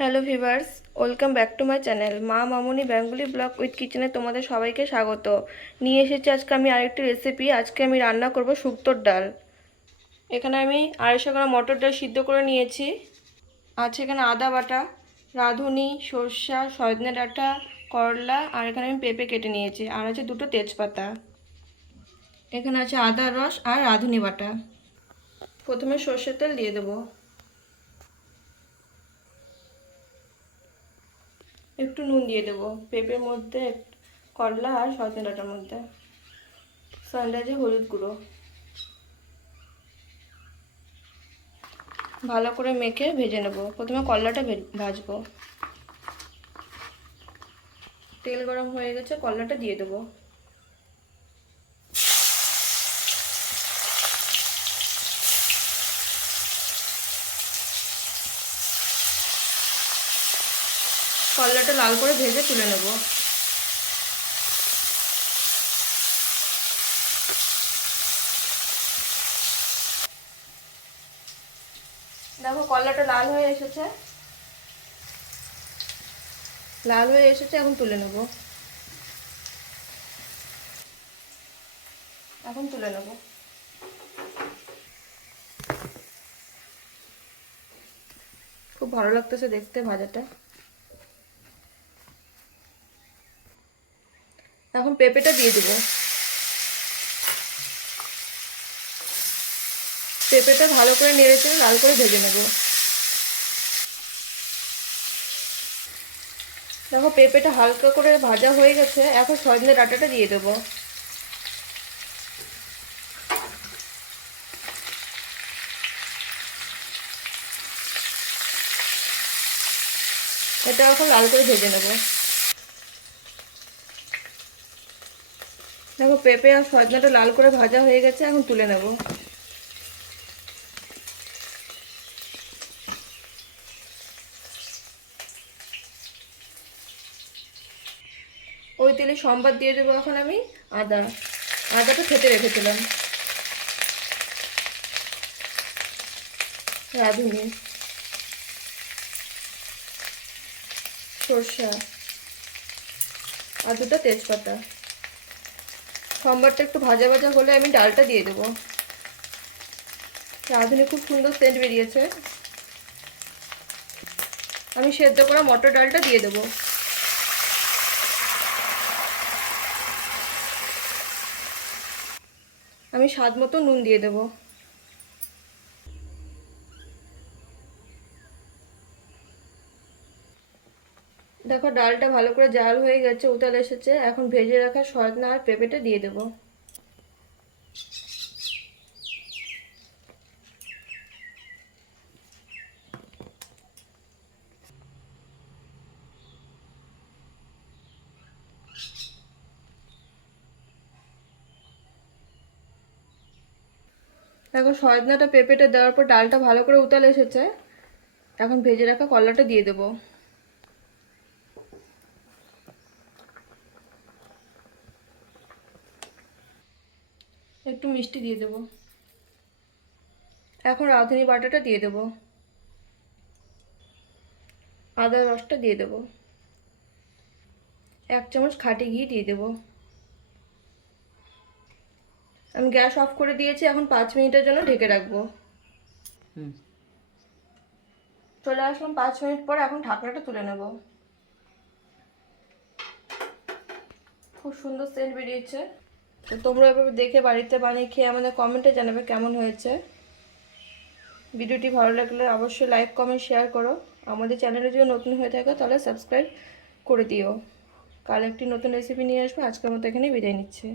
Hello viewers, welcome back to my channel মা মামুনি Bengali blog with কিচেনে তোমাদের সবাইকে স্বাগত। নিয়ে এসেছি আজকে আমি আরেকটি রেসিপি। আজকে আমি রান্না করব শুক্তোর ডাল। এখানে আমি 250 গ্রাম মটর ডাল সিদ্ধ করে নিয়েছি। আছে এখানে আদা বাটা, রাঁধুনি, সর্ষা, সজনে ডাঁটা, করলা, আর এখানে আমি পেঁপে কেটে নিয়েছি, আর আছে 2টো তেজপাতা। এখানে আছে আদার রস আর রাঁধুনি বাটা। প্রথমে সর্ষের তেল দিয়ে দেবো। একটু নুন দিয়ে দেবো পেঁপের মধ্যে, করলা আর সজনে ডাঁটার মধ্যে। সন্ধ্যাজে হলুদ গুঁড়ো ভালো করে মেখে ভেজে নেব। প্রথমে করলাটা ভাজবো। তেল গরম হয়ে গেছে, করলাটা দিয়ে দেবো। করলাটা লাল করে ভেজে তুলে নেব। দেখো করলাটা লাল হয়ে এসেছে, এখন তুলে নেব। খুব ভালো লাগতেছে দেখতে ভাজাটা। এখন পেঁপেটা দিয়ে দেবো। পেঁপেটা ভালো করে নেড়ে চেড়ে লাল করে ভেজে নেব। দেখো পেঁপেটা হালকা করে ভাজা হয়ে গেছে, এখন সজনে ডাঁটাটা দিয়ে দেবো। এটা এখন লাল করে ভেজে নেব। দেখো পেঁপে আর সজনাটা লাল করে ভাজা হয়ে গেছে, এখন তুলে নেব। ওই তেলে সম্বাদ দিয়ে দেবো এখন আমি আদাটা খেতে রেখেছিলাম, রাঁধুনি, সর্ষা আর 2টো তেজপাতা। সম্বারটা একটু ভাজা ভাজা হলে আমি ডালটা দিয়ে দেবো। রাঁধুনি খুব সুন্দর সেন্ট বেরিয়েছে। আমি সেদ্ধ করা মটর ডালটা দিয়ে দেবো। আমি স্বাদ মতো নুন দিয়ে দেবো। দেখো ডালটা ভালো করে জাল হয়ে গেছে, উতাল এসেছে, এখন ভেজে রাখা সজনা আর পেঁপেটা দিয়ে দেবো। দেখো সজনাটা পেঁপেটা দেওয়ার পর ডালটা ভালো করে উতাল এসেছে, এখন ভেজে রাখা কলাটা দিয়ে দেবো। একটু মিষ্টি দিয়ে দেবো। এখন রাঁধুনি বাটাটা দিয়ে দেবো। আদা রসটা দিয়ে দেবো। 1 চামচ খাঁটি ঘি দিয়ে দেবো। আমি গ্যাস অফ করে দিয়েছি, এখন 5 মিনিটের জন্য ঢেকে রাখবো। চলে আসলাম 5 মিনিট পর, এখন ঢাকনাটা তুলে নেব। খুব সুন্দর সেন্ট বেরিয়েছে। তো তোমরা এভাবে দেখে বাড়িতে বানিয়ে খেয়ে আমাদের কমেন্টে জানাবে কেমন হয়েছে। ভিডিওটি ভালো লাগলে অবশ্যই লাইক কমেন্ট শেয়ার করো। আমাদের চ্যানেলে যদি নতুন হয়ে থাকে তাহলে সাবস্ক্রাইব করে দিও। কাল একটি নতুন রেসিপি নিয়ে আসবো। আজকের মতো এখানেই বিদায় নিচ্ছি।